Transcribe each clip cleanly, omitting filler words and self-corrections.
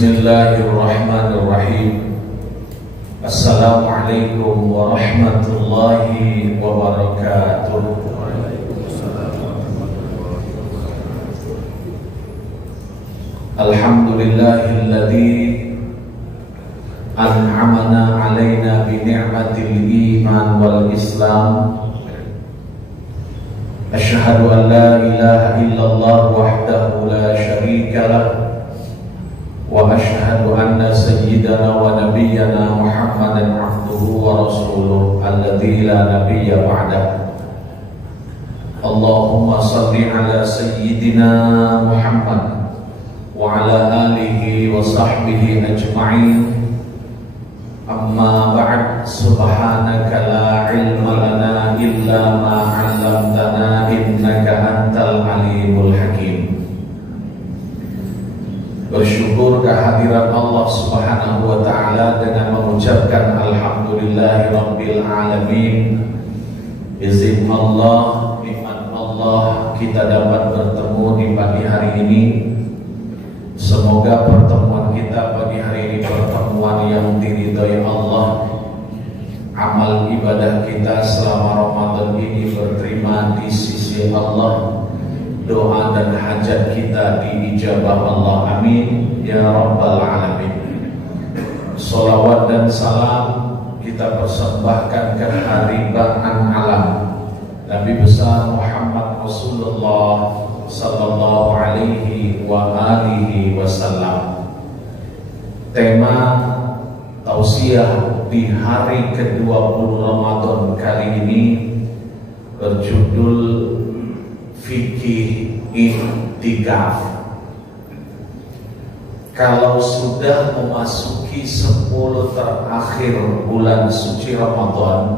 Bismillahirrahmanirrahim. Assalamualaikum warahmatullahi wabarakatuh. Alhamdulillahilladzi an'amana alaina bi ni'matil iman wal islam. Asyhadu an la ilaha illallah wahdahu la syarika lah. Wa asyhadu anna sayyidana wa nabiyyana Muhammadan abduhu wa rasuluh alladzi la nabiyya ba'dah. Allahumma shalli ala sayyidina Muhammad wa ala alihi wa sahbihi ajma'in. Amma ba'd, subhanaka la ilma lana illa ma 'allamtana innaka antal alimul hakim. Bersyukur kehadiran Allah Subhanahu wa ta'ala dengan mengucapkan alhamdulillahirabbil alamin. Izin Allah, nikmat Allah, kita dapat bertemu di pagi hari ini. Semoga pertemuan kita pagi hari ini pertemuan yang diridhai Allah. Amal ibadah kita selama Ramadan ini berterima di sisi Allah. Doa dan hajat kita diijabah Allah, amin ya rabbal alamin. Salawat dan salam kita persembahkan ke haribaan alam Nabi besar Muhammad Rasulullah sallallahu alaihi wa alihi wasallam. Tema tausiah di hari ke-20 Ramadan kali ini berjudul fikih i'tikaf. Kalau sudah memasuki 10 terakhir bulan suci Ramadan,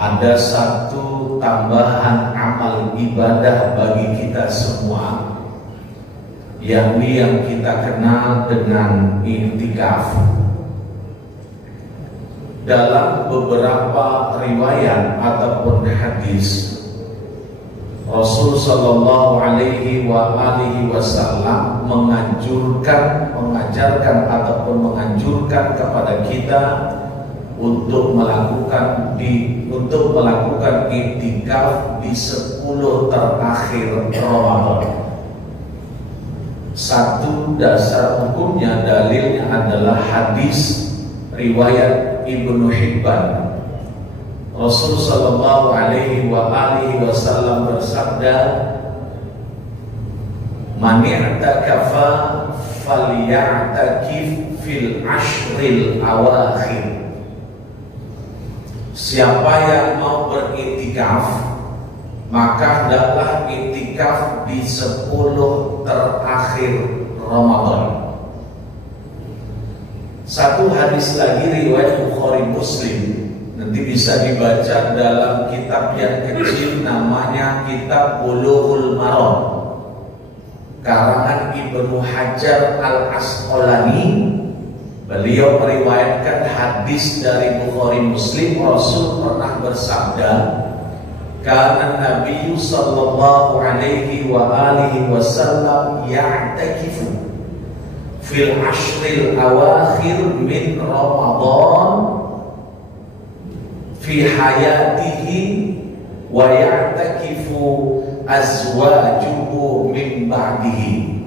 ada satu tambahan amal ibadah bagi kita semua, yakni yang kita kenal dengan i'tikaf. Dalam beberapa riwayat ataupun hadis, Rasul sallallahu alaihi wa alihi wasallam mengajarkan ataupun menganjurkan kepada kita untuk melakukan i'tikaf di 10 terakhir Ramadan. Satu dasar hukumnya, dalilnya adalah hadis riwayat Ibnu Hibban. Rasul sallallahu alaihi wa alihi wasallam bersabda, "Man i'takafa falya'takif fil ashril awakhir." Siapa yang mau beriktikaf, maka hendaklah iktikaf di 10 terakhir Ramadan. Satu hadis lagi riwayat Bukhari Muslim, nanti bisa dibaca dalam kitab yang kecil namanya Kitab Bulughul Maram, karangan Ibnu Hajar Al-Asqalani. Beliau meriwayatkan hadis dari Bukhari Muslim. Rasul pernah bersabda, "Kana Nabi sallallahu alaihi wa alihi wasallam ya'takifu fil ashril awakhir min Ramadan fi hayatihi wa ya'takifu azwajuhu min ba'dihi."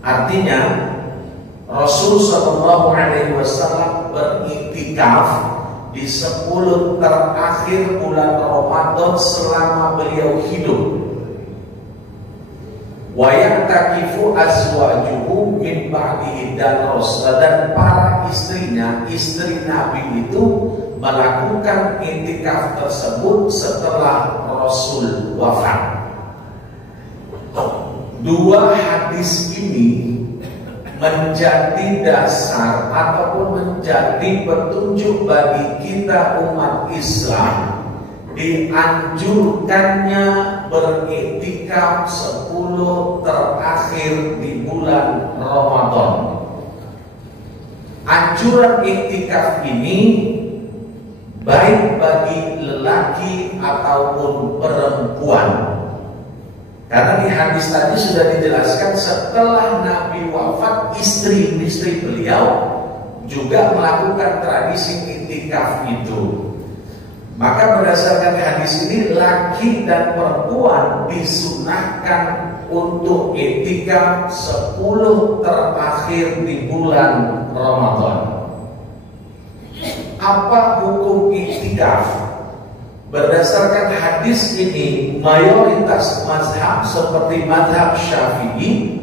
Artinya, Rasul sallallahu alaihi wasallam beriktikaf di 10 terakhir bulan Ramadan selama beliau hidup. Wa ya'takifu azwajuhu min ba'dihi, dan para istrinya, istri Nabi itu melakukan i'tikaf tersebut setelah Rasul wafat. Dua hadis ini menjadi dasar ataupun menjadi petunjuk bagi kita umat Islam dianjurkannya beriktikaf 10 terakhir di bulan Ramadan. Anjuran iktikaf ini baik bagi lelaki ataupun perempuan. Karena di hadis tadi sudah dijelaskan setelah Nabi wafat, istri-istri beliau juga melakukan tradisi iktikaf itu. Maka berdasarkan hadis ini, laki dan perempuan disunahkan untuk iktikaf 10 terakhir di bulan Ramadan. Apa hukum iktikaf? Berdasarkan hadis ini, mayoritas mazhab seperti mazhab Syafi'i,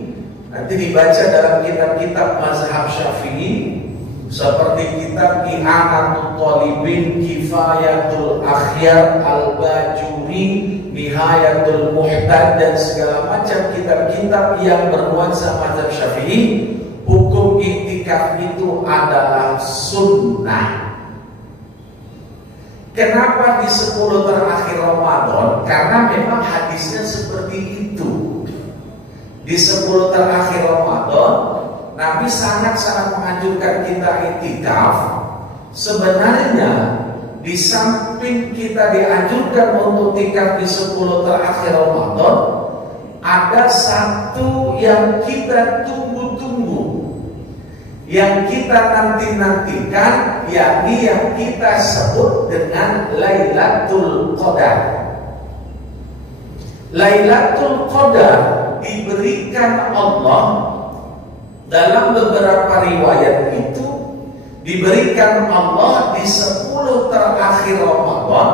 nanti dibaca dalam kitab-kitab mazhab Syafi'i seperti kitab I'anatul Talibin, Kifayatul Akhyar, Al-Bajuri, Nihayatul Muhtad, dan segala macam kitab-kitab yang bernuansa mazhab Syafi'i. Hukum iktikaf itu adalah sunnah. Kenapa di 10 terakhir Ramadan? Karena memang hadisnya seperti itu. Di 10 terakhir Ramadan, Nabi sangat-sangat menganjurkan kita iktikaf. Sebenarnya di samping kita dianjurkan untuk iktikaf di 10 terakhir Ramadan, ada satu yang kita tunggu-tunggu, yang kita nanti-nantikan, yakni yang kita sebut dengan Lailatul Qadar. Lailatul Qadar diberikan Allah dalam beberapa riwayat itu, diberikan Allah di 10 terakhir Ramadan,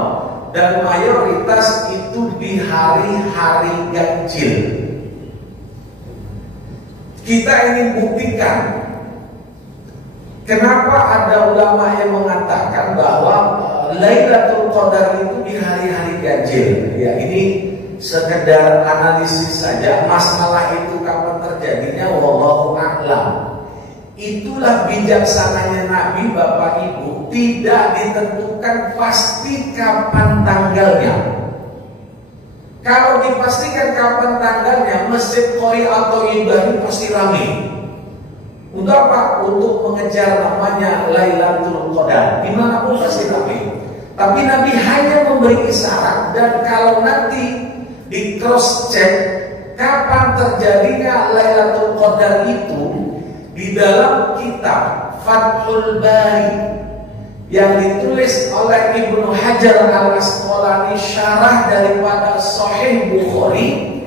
dan mayoritas itu di hari-hari ganjil. Kita ingin buktikan kenapa ada ulama yang mengatakan bahwa Lailatul Qadar itu di hari-hari ganjil. Ya, ini sekedar analisis saja. Masalah itu kapan terjadinya, wallahu a'lam. Itulah bijaksananya Nabi, Bapak Ibu, tidak ditentukan pasti kapan tanggalnya. Kalau dipastikan kapan tanggalnya, Masjid Qori atau Ibrahim pasti ramai. Untuk apa? Untuk mengejar namanya Lailatul Qadar. Dimanapun pasti ramai. Tapi Nabi hanya memberi isyarat, dan kalau nanti di cross check kapan terjadinya Lailatul Qadar itu, di dalam kitab Fathul Bari yang ditulis oleh Ibnu Hajar Al-Asqalani, syarah daripada Sahih Bukhari,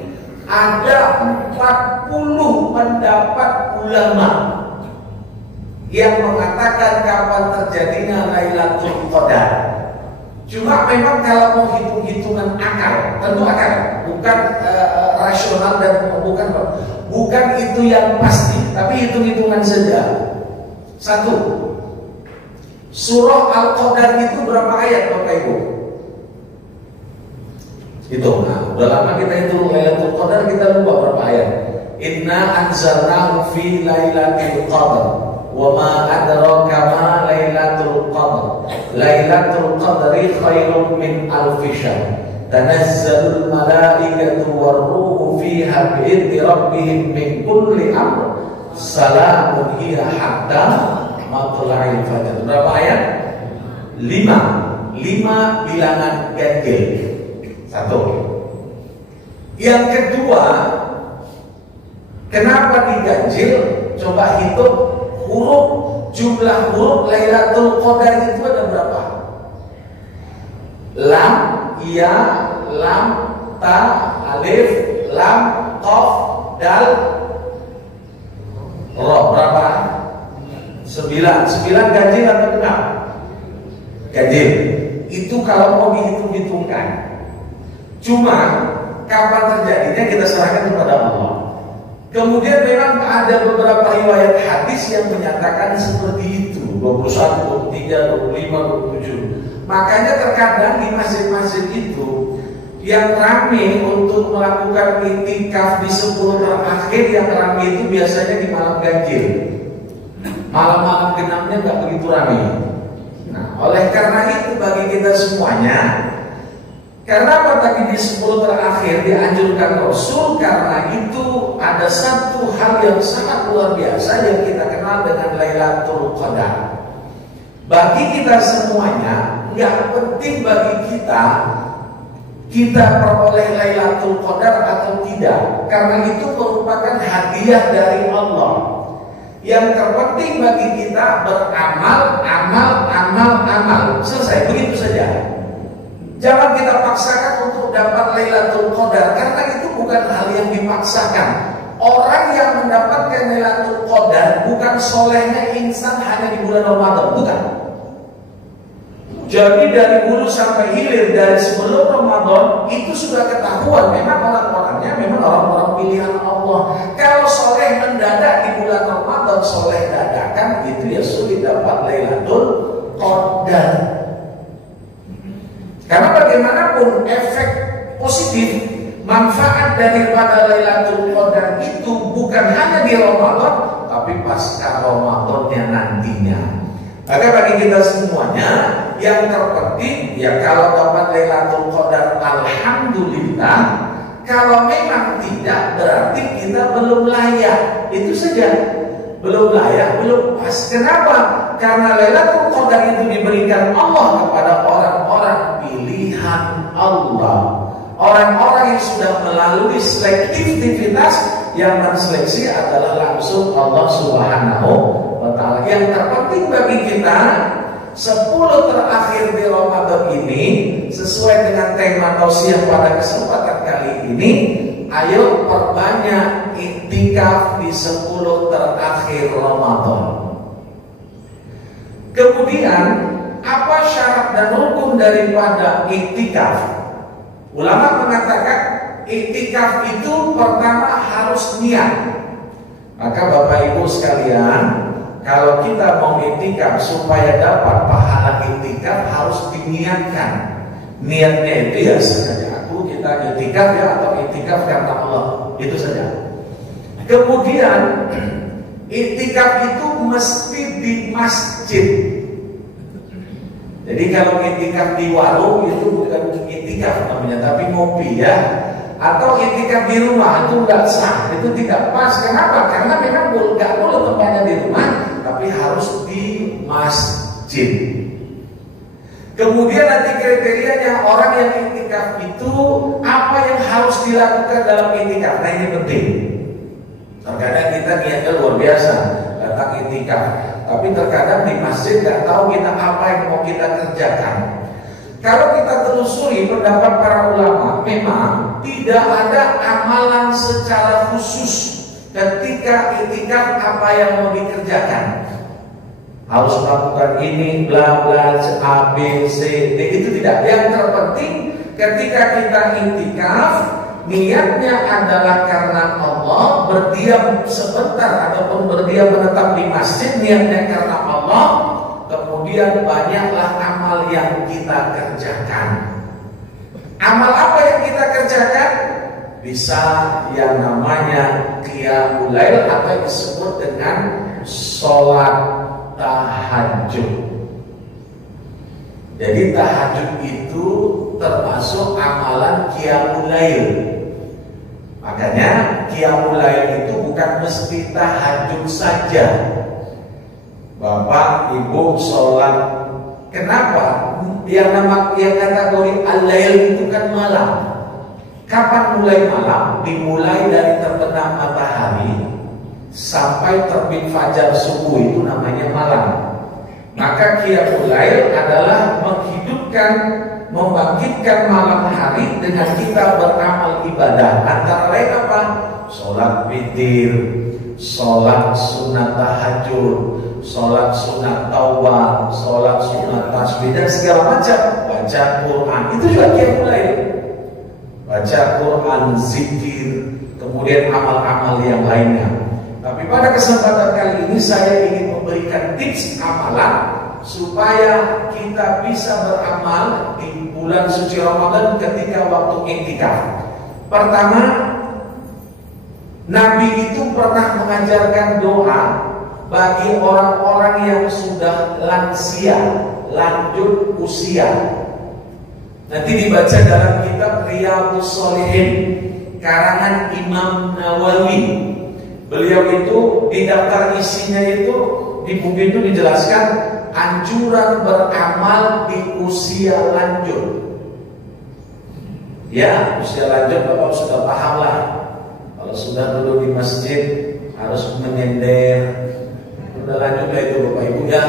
ada 40 pendapat ulama yang mengatakan kapan terjadinya Lailatul Qadar. Cuma memang kalau mau hitung-hitungan akal, tentu akal, bukan rasional, dan bukan itu yang pasti, tapi hitung-hitungan saja. Satu, surah Al-Qadar itu berapa ayat, Bapak Ibu? Hitung. Nah, udah lama kita hitung Lailatul Qadar, kita lupa berapa ayat. Inna anzalnahu fi lailatul qadar, wa ma adraka ma lailatul qadar, lailatul qadri khairun min alfi syahr, tanazzalul malaikatu war-ruhu fiha bi'izni rabbihim min kulli amr, salamun hiya hatta matla'il fajr. Berapa ayat? 5 bilangan ganjil. Satu. Yang kedua, kenapa diganjil? Coba hitung huruf, jumlah huruf Lailatul Qadar itu ada berapa? Lam, ya, lam, ta, alif, lam, qaf, dal, ro. Berapa? 9 ganjil atau genap? Ganjil. Itu kalau mau dihitung-hitungkan. Cuma kapan terjadinya kita serahkan kepada Allah. Kemudian memang ada beberapa riwayat hadis yang menyatakan seperti itu, 21, 23, 25, 27. Makanya terkadang di masjid-masjid itu yang ramai untuk melakukan iktikaf di 10 terakhir, yang ramai itu biasanya di malam ganjil. Malam-malam genapnya nggak begitu ramai. Nah, oleh karena itu bagi kita semuanya, karena apa tadi di 10 terakhir dianjurkan Rasul? Karena itu ada satu hal yang sangat luar biasa yang kita kenal dengan Lailatul Qadar. Bagi kita semuanya, nggak penting bagi kita peroleh Lailatul Qadar atau tidak. Tidak, karena itu merupakan hadiah dari Allah. Yang terpenting bagi kita beramal, amal. Selesai, begitu saja. Jangan kita paksakan untuk dapat Lailatul Qadar, karena itu bukan hal yang dipaksakan. Orang yang mendapatkan Lailatul Qadar bukan solehnya insan hanya di bulan Ramadan, bukan. Jadi dari hulu sampai hilir, dari sebelum Ramadan itu sudah ketahuan memang orang-orangnya memang orang-orang pilihan Allah. Kalau soleh mendadak di bulan Ramadan, soleh dadakan, itu ya sulit dapat Lailatul Qadar. Karena bagaimanapun efek positif, manfaat daripada Lailatul Qadar itu bukan hanya di Ramadan, tapi pasca Ramadannya nantinya. Maka bagi kita semuanya, yang terpenting ya kalau dapat Lailatul Qadar alhamdulillah. Kalau memang tidak, berarti kita belum layak. Itu saja. Belum layak, belum pas. Kenapa? Karena Lailatul Qadar itu diberikan Allah kepada orang-orang pilihan Allah. Orang-orang yang sudah melalui selektivitas, yang menseleksi adalah langsung Allah Subhanahu wa Ta'ala. Yang terpenting bagi kita 10 terakhir di Ramadan ini, sesuai dengan tema tausiah pada kesempatan kali ini, ayo perbanyak iktikaf di 10 terakhir Ramadan. Kemudian, apa syarat dan rukun daripada iktikaf? Ulama mengatakan iktikaf itu pertama harus niat. Maka Bapak Ibu sekalian, kalau kita mau iktikaf supaya dapat pahala iktikaf harus diniatkan. Niatnya itu ya sengaja kita iktikaf ya, atau iktikaf karena Allah, itu saja. Kemudian iktikaf itu mesti di masjid. Jadi kalau iktikaf di warung itu bukan iktikaf namanya, tapi ngopi ya. Atau iktikaf di rumah itu nggak sah, itu tidak pas. Kenapa? Karena memang nggak boleh tempatnya di rumah, tapi harus di masjid. Kemudian nanti kriterianya orang yang iktikaf itu apa yang harus dilakukan dalam iktikaf. Nah ini penting. Terkadang kita niatnya luar biasa datang iktikaf, tapi terkadang di masjid nggak tahu kita apa yang mau kita kerjakan. Kalau kita telusuri pendapat para ulama, memang tidak ada amalan secara khusus ketika iktikaf apa yang mau dikerjakan. Harus melakukan ini, bla bla, A, B, C, D, itu tidak. Yang terpenting ketika kita iktikaf, niatnya adalah karena Allah, berdiam sebentar ataupun berdiam menetap di masjid, niatnya karena Allah. Kemudian banyaklah amal yang kita kerjakan. Amal apa yang kita kerjakan? Bisa yang namanya qiyamul lail atau disebut dengan sholat tahajud. Jadi tahajud itu termasuk amalan qiyamul lail. Makanya qiyamul lail itu bukan mesti tahajud saja. Bapak, Ibu sholat. Kenapa? Yang kategori al-lail itu kan malam. Kapan mulai malam? Dimulai dari terbenam matahari sampai terbit fajar subuh, itu namanya malam. Maka qiyamul lail adalah menghidupkan, membangkitkan malam hari dengan kita beramal ibadah. Antara lain apa? Sholat witir, sholat sunat tahajud, sholat sunat taubah, sholat sunat tasbih dan segala macam. Baca Quran, itu juga qiyamul lail. Baca Quran, zikir, kemudian amal-amal yang lainnya. Tapi pada kesempatan kali ini saya ingin memberikan tips amalan supaya kita bisa beramal di bulan suci Ramadan ketika waktu iktikaf. Pertama, Nabi itu pernah mengajarkan doa bagi orang-orang yang sudah lansia, lanjut usia. Nanti dibaca dalam kitab Riyadhus Shalihin karangan Imam Nawawi. Beliau itu di daftar isinya itu di buku itu dijelaskan anjuran beramal di usia lanjut. Ya, usia lanjut Bapak sudah paham lah. Kalau sudah duduk di masjid harus menyender. Udah lanjut lah itu Bapak Ibu ya.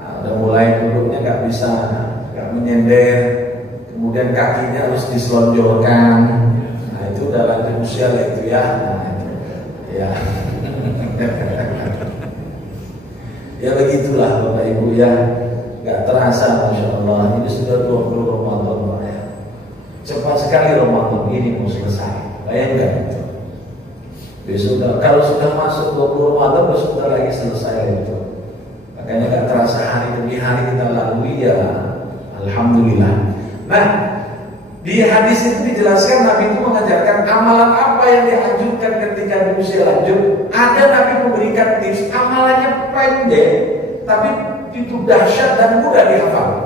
Nah, udah mulai duduknya nggak bisa, nggak menyender. Kemudian kakinya harus diselonjorkan. Nah itu udah lanjut usia lah itu ya. Nah, itu. Ya. Ya begitulah Bapak Ibu ya. Gak terasa Masya Allah. Ini sudah 20 Ramadan Pak ya. Cepat sekali Ramadan ini mau selesai. Bayangkan itu. Besok kalau sudah masuk 20 Ramadan sudah lagi selesai itu. Makanya gak terasa hari demi hari kita lalui ya. Alhamdulillah. Nah, di hadis itu dijelaskan Nabi itu mengajarkan amalan apa yang dianjurkan ketika di usia lanjut. Ada Nabi memberikan tips, amalannya pendek, tapi itu dahsyat dan mudah dihafal.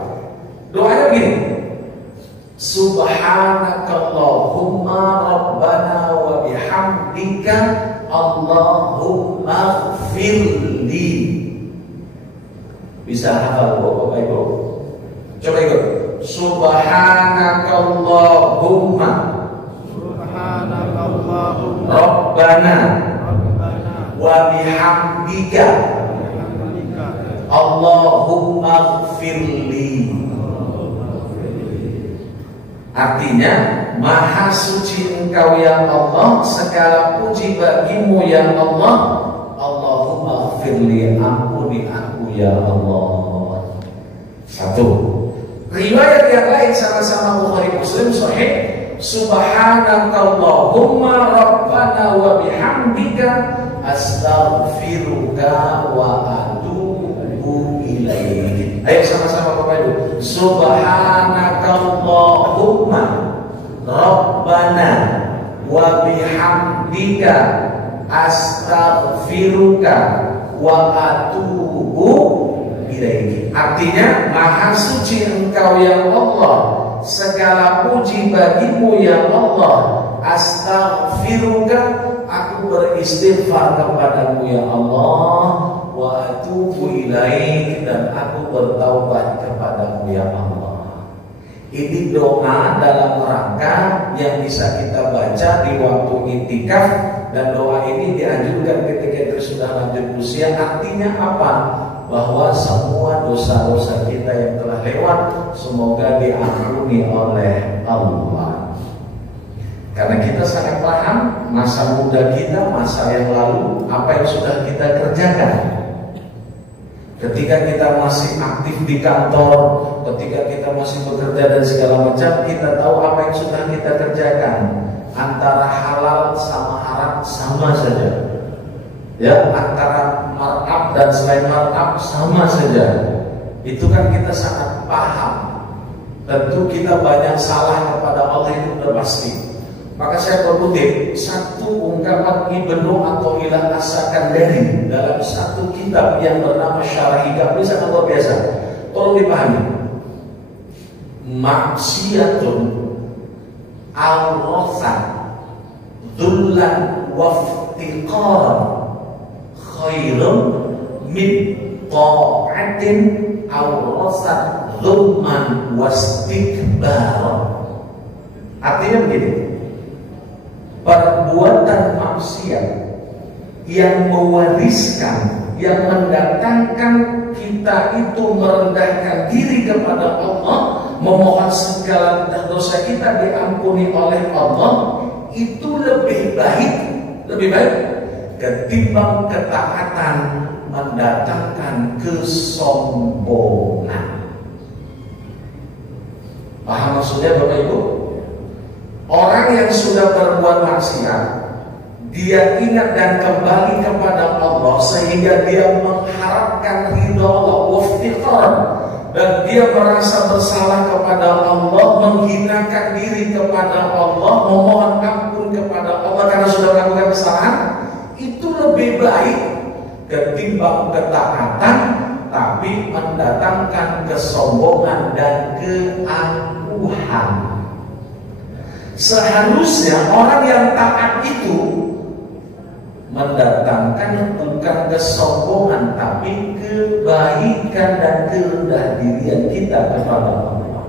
Doanya begini: Subhanakallahumma Rabbana wa bihamdika Allahumma firli. Bisa hafal Bapak Ibu? Coba ikut. Subhanakallahumma Rabbana wa bihamdika Allahumma firli. Artinya, Maha suci Engkau ya Allah, segala puji bagimu ya Allah. Allahumma firli, ampuni aku ya Allah. Satu. Riwayat yang lain sama-sama Bukhari Muslim sahih. Subhanakallahumma Rabbana wa bihamdika astaghfiruka wa atubu ilaik. Ayo sama-sama Bapak Ibu. Subhanakallahumma Rabbana wa bihamdika astaghfiruka wa atubu ilaik. Artinya, Maha suci Engkau ya Allah, segala puji bagimu ya Allah. Astaghfiruka, aku beristighfar kepadamu ya Allah. Wa atubu ilaik, dan aku bertaubat kepadamu ya Allah. Ini doa dalam rangka yang bisa kita baca di waktu iktikaf, dan doa ini dianjurkan ketika kita sudah lanjut usia. Artinya apa? Bahwa semua dosa-dosa kita yang telah lewat semoga diampuni oleh Allah. Karena kita sangat paham masa muda kita, masa yang lalu, apa yang sudah kita kerjakan. Ketika kita masih aktif di kantor, ketika kita masih bekerja dan segala macam, kita tahu apa yang sudah kita kerjakan. Antara halal sama haram sama saja. Ya, antara mar'ab dan selain mar'ab sama saja. Itu kan kita sangat paham. Tentu kita banyak salah kepada Allah, itu sudah pasti. Maka saya berkutip satu ungkapan Ibnu Athaillah As-Sakandari dalam satu kitab yang bernama Syarah Hikam. Ini sangat luar biasa. Tolong dipahami. Maksiatun al-rothan dhullan waftiqaran khairun min ta'atin awrasat dhulman wastikbaran. Artinya begini, perbuatan maksiat yang mewariskan, yang mendatangkan kita itu merendahkan diri kepada Allah, memohon segala dosa kita diampuni oleh Allah, itu lebih baik ketimbang ketaatan mendatangkan kesombongan. Paham maksudnya Bapak Ibu? Orang yang sudah berbuat maksiat, dia ingat dan kembali kepada Allah sehingga dia mengharapkan ridha Allah, waftiqar, dan dia merasa bersalah kepada Allah, menghinakan diri kepada Allah, memohon ampun kepada Allah karena sudah melakukan kesalahan. Itu lebih baik ketimbang ketaatan tapi mendatangkan kesombongan dan keangkuhan. Seharusnya orang yang taat itu mendatangkan bukan kesombongan tapi kebaikan dan kerendahan dirian kita kepada Allah.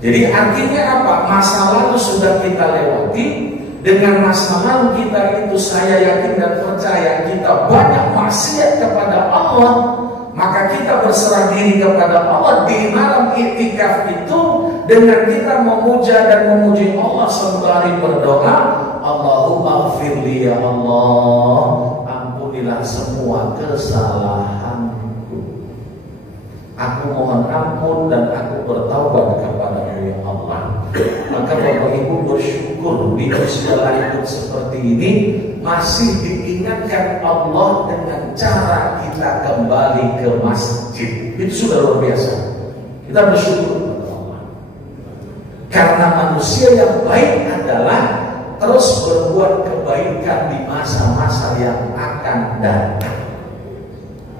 Jadi artinya apa? Masa lalu sudah kita lewati. Dengan masa lalu kita itu, saya yakin dan percaya kita banyak maksiat kepada Allah, maka kita berserah diri kepada Allah di malam i'tikaf itu dengan kita memuja dan memuji Allah sembari berdoa, Allahumma ighfirli ya Allah, ampunilah semua kesalahanku. Aku mohon ampun dan aku bertaubat kepada-Mu ya Allah. Maka Bapak Ibu bersyukur di usia lanjut seperti ini masih diingatkan Allah dengan cara kita kembali ke masjid. Itu sudah luar biasa. Kita bersyukur kepada Allah. Karena manusia yang baik adalah terus berbuat kebaikan di masa-masa yang akan datang.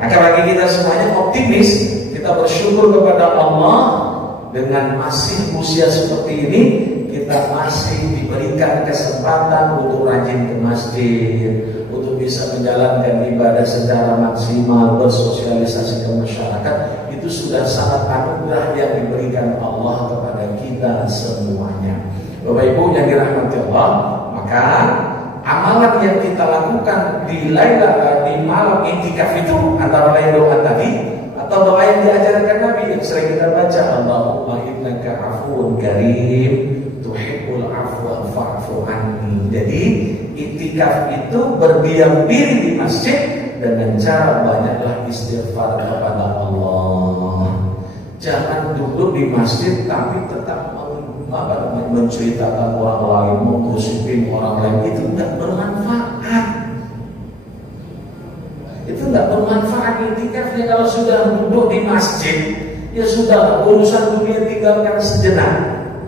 Maka bagi kita semuanya optimis, kita bersyukur kepada Allah. Dengan masih usia seperti ini, kita masih diberikan kesempatan untuk rajin ke masjid, untuk bisa menjalankan ibadah secara maksimal, bersosialisasi ke masyarakat. Itu sudah sangat anugerah yang diberikan Allah kepada kita semuanya. Bapak Ibu yang dirahmati Allah, maka amalan yang kita lakukan di malam i'tikaf itu antara lain doa tadi, atau doa yang diajarkan Nabi yang sering kita baca, Allahumma innaka afuwun karim tuhibbul afwa fa'fu anni. Jadi i'tikaf itu berdiam diri di masjid dengan cara banyaklah istighfar kepada Allah. Jangan duduk di masjid tapi tetap menceritakan orang lain, menggosipin orang lain. Itu tidak bermanfaat. Itu tidak bermanfaat. I'tikafnya kalau sudah duduk di masjid, ya sudah, urusan dunia tinggalkan sejenak.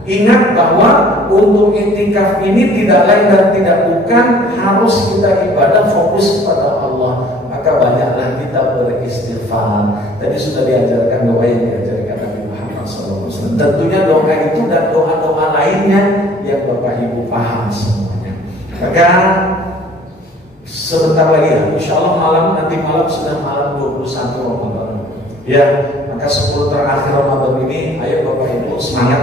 Ingat bahwa untuk i'tikaf ini tidak lain dan tidak bukan harus kita ibadah fokus kepada Allah. Maka banyaklah kita beristighfar. Tadi sudah diajarkan doa yang diajarkan Nabi Muhammad SAW. Tentunya doa itu dan doa-doa lainnya yang Bapak Ibu paham semuanya. Maka sebentar lagi ya, insya Allah nanti malam sudah malam 21 Ramadan. Ya, maka 10 terakhir Ramadan ini, ayo Bapak Ibu semangat,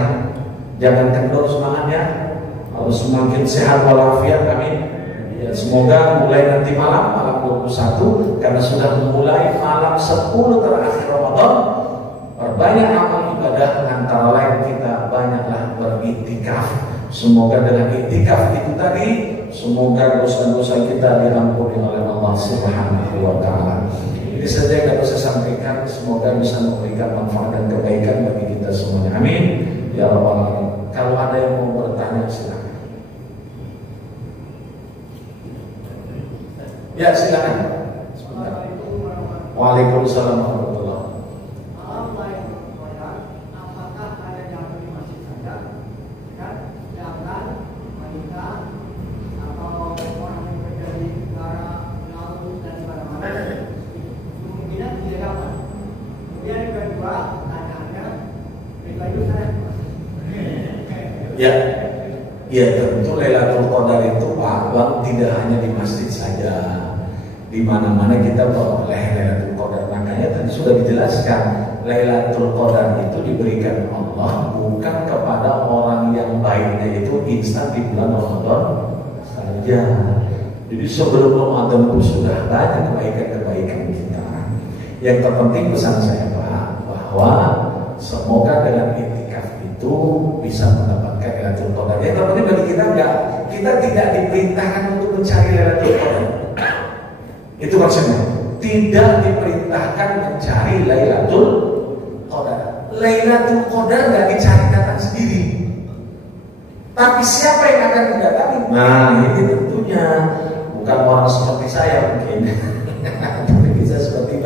jangan kendor semangatnya, harus semakin sehat walafiat. Amin. Ya, semoga mulai nanti malam 21, karena sudah memulai malam 10 terakhir Ramadan, berbanyak amal ibadah, antara lain kita banyaklah beriktikaf. Semoga dengan iktikaf itu tadi, semoga dosa-dosa kita diampuni oleh Allah Subhanahu wa Ta'ala. Ini saja yang dapat saya sampaikan. Semoga bisa memberikan manfaat dan kebaikan bagi kita semuanya. Amin ya rabbal alamin. Kalau ada yang mau bertanya silakan. Ya silakan. Waalaikumsalam warahmatullahi wabarakatuh. Ya tentu Lailatul Qadar itu Pak Bang tidak hanya di masjid saja, di mana-mana kita boleh Lailatul Qadar. Makanya tadi sudah dijelaskan, Lailatul Qadar itu diberikan Allah bukan kepada orang yang baiknya itu instan di bulan Ramadan saja. Jadi sebelum Ramadan itu sudah banyak kebaikan-kebaikan kita. Yang terpenting pesan saya Pak, bahwa semoga dengan i'tikaf itu bisa mendapatkan Lailatul Qadar. Yang terpenting bagi kita tidak diperintahkan untuk mencari Lailatul Qadar. Itu maksudnya, tidak diperintahkan mencari Lailatul Qadar. Lailatul Qadar nggak dicari datang sendiri. Tapi siapa yang akan mendatangi? Nah, ini tentunya bukan orang seperti saya mungkin, tapi bisa seperti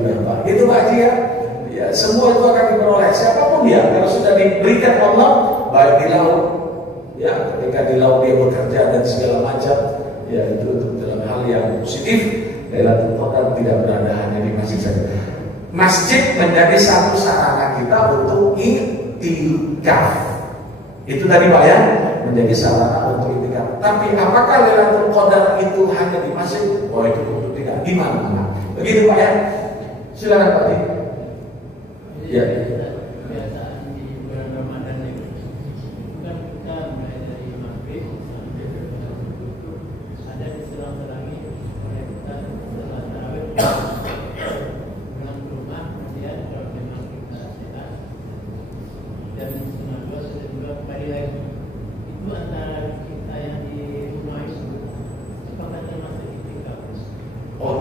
Bapak. Itu Pak Haji ya. Ya, semua itu akan diperoleh siapapun dia. Kalau sudah diberikan Allah, baik di laut, ya ketika di laut dia bekerja dan segala macam, ya itu dalam hal yang positif. Lailatul Qadar tidak berada hanya di masjid saja. Masjid menjadi satu sarana kita untuk i'tikaf. Itu tadi Pak ya, menjadi sarana untuk i'tikaf. Tapi apakah Lailatul Qadar itu hanya di masjid? Oh itu tidak, di mana-mana. Begitu Pak ya. Silakan Pak. Ya.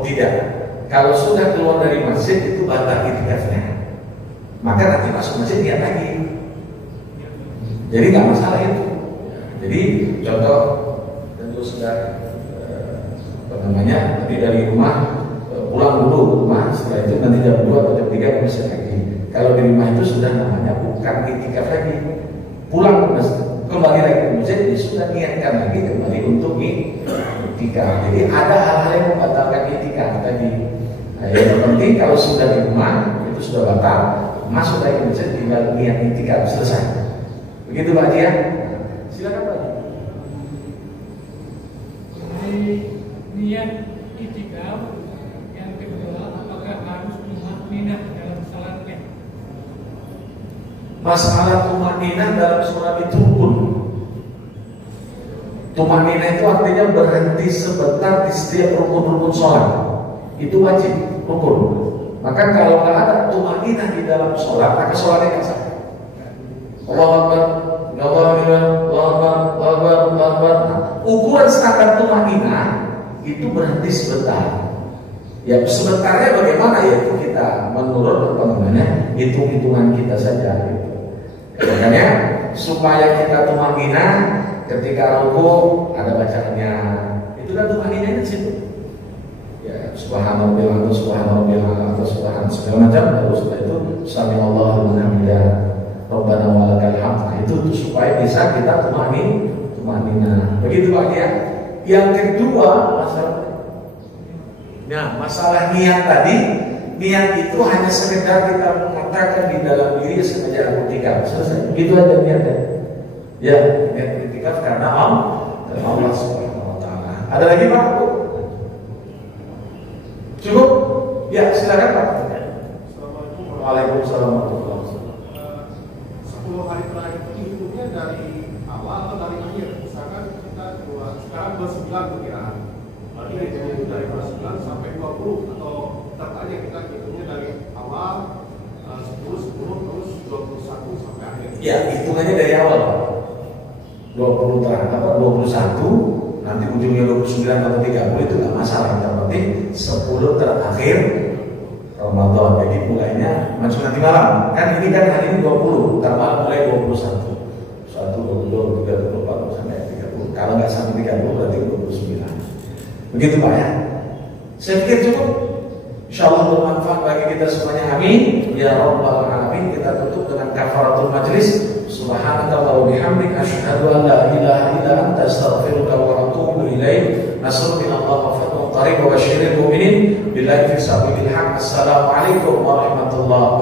Tidak. Kalau sudah keluar dari masjid itu batal iktikafnya. Maka nanti masuk masjid niat lagi. Jadi nggak masalah itu. Jadi contoh tentu sudah nanti dari rumah pulang dulu ke rumah, setelah itu nanti jam 2 atau jam 3 bisa lagi. Kalau di rumah itu sudah namanya bukan iktikaf lagi. Pulang kembali lagi ke masjid, sudah niatkan lagi kembali untuk iktikaf. Jadi ada hal-hal yang membatalkan iktikaf tadi. Nah, yang penting kalau sudah di rumah itu sudah batal, masuk lagi ke masjid tinggal niat iktikaf, selesai. Begitu Pak Haji ya? Silakan Pak Haji. Niat iktikaf yang kedua, apakah harus tumakninah dalam salatnya? Masalah tumakninah dalam sholat itu rukun. Tumakninah itu artinya berhenti sebentar di setiap rukun-rukun sholat. Itu wajib, rukun. Maka kalau nggak ada tumakninah di dalam sholat, maka sholatnya nggak sah. Allahu Akbar, Allahu Akbar. Ukuran standar tumakninah itu berhenti sebentar. Ya sebentarnya bagaimana ya itu kita menurut hitung-hitungan kita saja gitu. Makanya supaya kita tumakninah ketika ruku ada bacaannya. Itu kan tumakninahnya di situ. Ya subhanallah, subhanallah, subhanallah segala macam. Terus setelah itu sami'allahu liman hamidah, rabbana walakal hamd. Nah, itu supaya bisa kita tumakninah. Begitu Pak ya. Yang kedua masalah niat tadi, niat itu hanya sekedar kita mengatakan di dalam diri sengaja aku iktikaf, selesai. Begitu aja niatnya. Ya, niat iktikaf karena Allah Subhanahu wa taala. Ada lagi Pak? Cukup? Ya, silakan Pak. Assalamualaikum. Waalaikumsalam warahmatullahi wabarakatuh. 10 hari terakhir itu hitungnya dari awal atau dari akhir? Misalkan kita sekarang 29 perkiraan. Berarti itu dari 29 sampai 20 atau tetap aja kita hitungnya dari awal 10 terus 21 sampai akhir. Ya, hitungannya dari awal. 20 terakhir, 21, nanti ujungnya 29 atau 30 itu nggak masalah. Yang penting 10 terakhir Ramadan. Jadi mulainya masuk nanti malam. Kan ini kan hari ini 20, ntar malam mulai 21. 1, 22, 23, 24 sampai 30. Kalau nggak sampai 30 berarti 29. Begitu Pak ya. Saya pikir cukup. Insyaallah bermanfaat bagi kita semuanya. Amin. Ya Rabbal Alamin. Kita tutup dengan kafaratul majlis. Subhanallah wa bihamdik asyhadu an la ilaha illa anta astaghfiruka wa atubu ilaik. Nasrul Allah wa fatul qarib wa basyiril mu'minin billahi fi sabilil haq. Assalamualaikum warahmatullahi